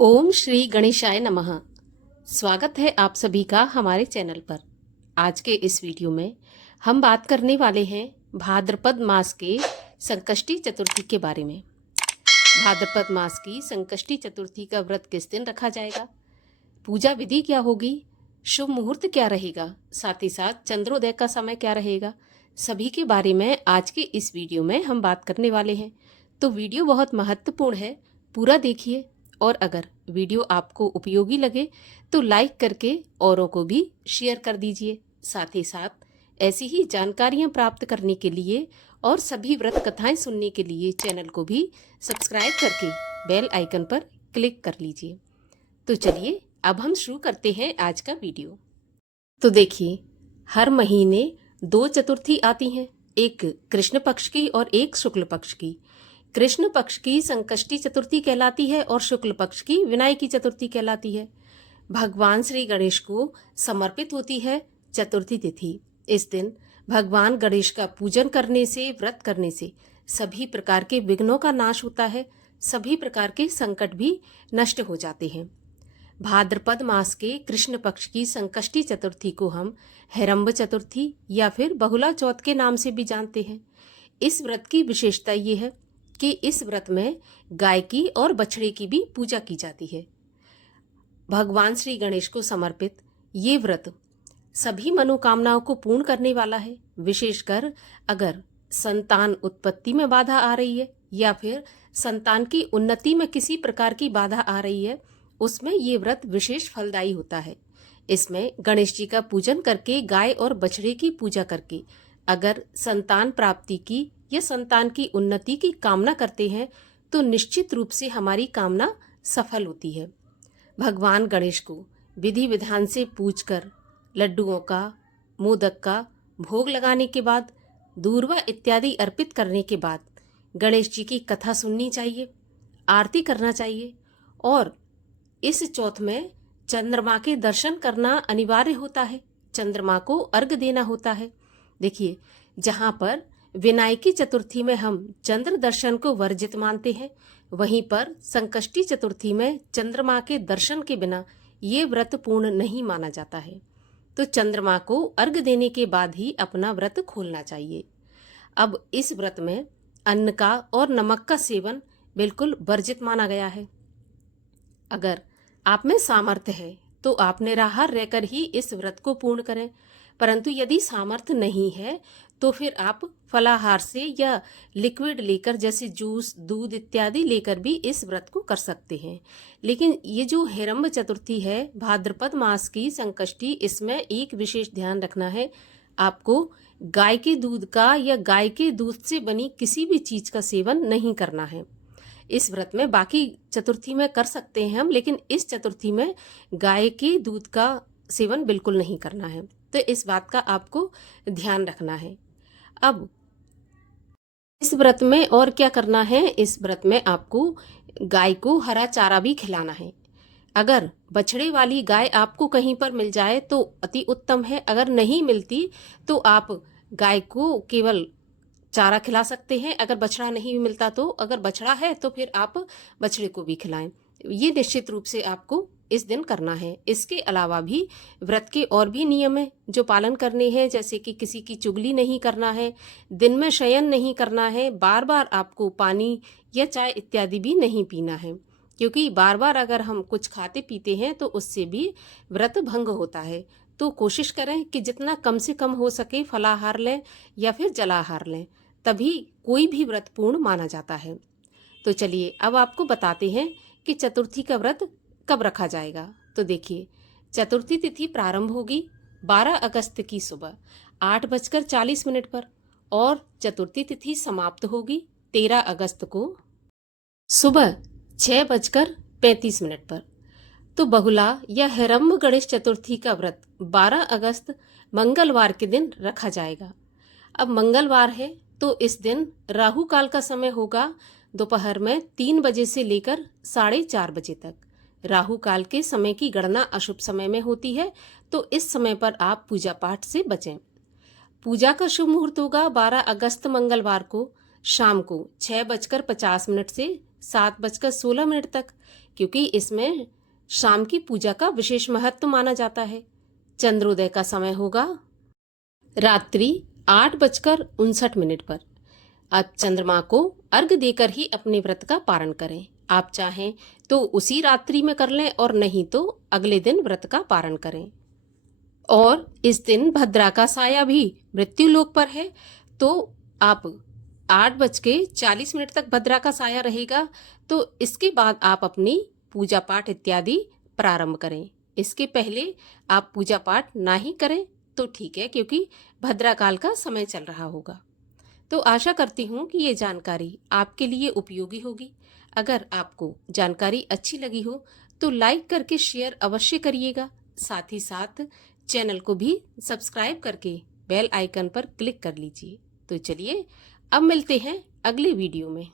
ओम श्री गणेशाय नमः। स्वागत है आप सभी का हमारे चैनल पर। आज के इस वीडियो में हम बात करने वाले हैं भाद्रपद मास के संकष्टी चतुर्थी के बारे में। भाद्रपद मास की संकष्टी चतुर्थी का व्रत किस दिन रखा जाएगा, पूजा विधि क्या होगी, शुभ मुहूर्त क्या रहेगा, साथ ही साथ चंद्रोदय का समय क्या रहेगा, सभी के बारे में आज के इस वीडियो में हम बात करने वाले हैं। तो वीडियो बहुत महत्वपूर्ण है, पूरा देखिए। और अगर वीडियो आपको उपयोगी लगे तो लाइक करके औरों को भी शेयर कर दीजिए। साथ ही साथ ऐसी ही जानकारियां प्राप्त करने के लिए और सभी व्रत कथाएं सुनने के लिए चैनल को भी सब्सक्राइब करके बेल आइकन पर क्लिक कर लीजिए। तो चलिए अब हम शुरू करते हैं आज का वीडियो। तो देखिए, हर महीने दो चतुर्थी आती हैं, एक कृष्ण पक्ष की और एक शुक्ल पक्ष की। कृष्ण पक्ष की संकष्टी चतुर्थी कहलाती है और शुक्ल पक्ष की विनायकी चतुर्थी कहलाती है। भगवान श्री गणेश को समर्पित होती है चतुर्थी तिथि। इस दिन भगवान गणेश का पूजन करने से, व्रत करने से सभी प्रकार के विघ्नों का नाश होता है, सभी प्रकार के संकट भी नष्ट हो जाते हैं। भाद्रपद मास के कृष्ण पक्ष की संकष्टी चतुर्थी को हम हेरंब चतुर्थी या फिर बहुला चौथ के नाम से भी जानते हैं। इस व्रत की विशेषता ये है कि इस व्रत में गाय की और बछड़े की भी पूजा की जाती है। भगवान श्री गणेश को समर्पित ये व्रत सभी मनोकामनाओं को पूर्ण करने वाला है। विशेषकर अगर संतान उत्पत्ति में बाधा आ रही है या फिर संतान की उन्नति में किसी प्रकार की बाधा आ रही है, उसमें ये व्रत विशेष फलदायी होता है। इसमें गणेश जी का पूजन करके, गाय और बछड़े की पूजा करके अगर संतान प्राप्ति की या संतान की उन्नति की कामना करते हैं तो निश्चित रूप से हमारी कामना सफल होती है। भगवान गणेश को विधि विधान से पूजकर लड्डुओं का, मोदक का भोग लगाने के बाद, दूर्वा इत्यादि अर्पित करने के बाद गणेश जी की कथा सुननी चाहिए, आरती करना चाहिए और इस चौथ में चंद्रमा के दर्शन करना अनिवार्य होता है। चंद्रमा को अर्घ्य देना होता है। देखिए, जहाँ पर विनायकी चतुर्थी में हम चंद्र दर्शन को वर्जित मानते हैं, वहीं पर संकष्टी चतुर्थी में चंद्रमा के दर्शन के बिना ये व्रत पूर्ण नहीं माना जाता है। तो चंद्रमा को अर्घ्य देने के बाद ही अपना व्रत खोलना चाहिए। अब इस व्रत में अन्न का और नमक का सेवन बिल्कुल वर्जित माना गया है। अगर आप में सामर्थ्य है तो आप निराहार रहकर ही इस व्रत को पूर्ण करें, परंतु यदि सामर्थ्य नहीं है तो फिर आप फलाहार से या लिक्विड लेकर, जैसे जूस, दूध इत्यादि लेकर भी इस व्रत को कर सकते हैं। लेकिन ये जो हेरंब चतुर्थी है, भाद्रपद मास की संकष्टी, इसमें एक विशेष ध्यान रखना है। आपको गाय के दूध का या गाय के दूध से बनी किसी भी चीज का सेवन नहीं करना है इस व्रत में। बाकी चतुर्थी में कर सकते हैं हम, लेकिन इस चतुर्थी में गाय के दूध का सेवन बिल्कुल नहीं करना है। तो इस बात का आपको ध्यान रखना है। अब इस व्रत में और क्या करना है, इस व्रत में आपको गाय को हरा चारा भी खिलाना है। अगर बछड़े वाली गाय आपको कहीं पर मिल जाए तो अति उत्तम है। अगर नहीं मिलती तो आप गाय को केवल चारा खिला सकते हैं। अगर बछड़ा नहीं मिलता तो, अगर बछड़ा है तो फिर आप बछड़े को भी खिलाएं। ये निश्चित रूप से आपको इस दिन करना है। इसके अलावा भी व्रत के और भी नियम है जो पालन करने हैं, जैसे कि किसी की चुगली नहीं करना है, दिन में शयन नहीं करना है, बार बार आपको पानी या चाय इत्यादि भी नहीं पीना है, क्योंकि बार बार अगर हम कुछ खाते पीते हैं तो उससे भी व्रत भंग होता है। तो कोशिश करें कि जितना कम से कम हो सके फलाहार लें या फिर जलाहार लें, तभी कोई भी व्रत पूर्ण माना जाता है। तो चलिए अब आपको बताते हैं कि चतुर्थी का व्रत कब रखा जाएगा। तो देखिए, चतुर्थी तिथि प्रारंभ होगी 12 अगस्त की सुबह 8:40 पर और चतुर्थी तिथि समाप्त होगी 13 अगस्त को सुबह 6:35 पर। तो बहुला या हेरंब गणेश चतुर्थी का व्रत 12 अगस्त मंगलवार के दिन रखा जाएगा। अब मंगलवार है तो इस दिन राहु काल का समय होगा दोपहर में 3 बजे से लेकर 4:30 बजे तक। राहु काल के समय की गणना अशुभ समय में होती है, तो इस समय पर आप पूजा पाठ से बचें। पूजा का शुभ मुहूर्त होगा 12 अगस्त मंगलवार को शाम को 6:50 से 7:16 तक, क्योंकि इसमें शाम की पूजा का विशेष महत्व माना जाता है। चंद्रोदय का समय होगा रात्रि 8:59 पर। आप चंद्रमा को अर्घ्य देकर ही अपने व्रत का पारण करें। आप चाहें तो उसी रात्रि में कर लें और नहीं तो अगले दिन व्रत का पारण करें। और इस दिन भद्रा का साया भी मृत्युलोक पर है, तो आप 8:40 तक भद्रा का साया रहेगा। तो इसके बाद आप अपनी पूजा पाठ इत्यादि प्रारंभ करें। इसके पहले आप पूजा पाठ ना ही करें तो ठीक है, क्योंकि भद्रा काल का समय चल रहा होगा। तो आशा करती हूँ कि ये जानकारी आपके लिए उपयोगी होगी। अगर आपको जानकारी अच्छी लगी हो तो लाइक करके शेयर अवश्य करिएगा। साथ ही साथ चैनल को भी सब्सक्राइब करके बेल आइकन पर क्लिक कर लीजिए। तो चलिए अब मिलते हैं अगले वीडियो में।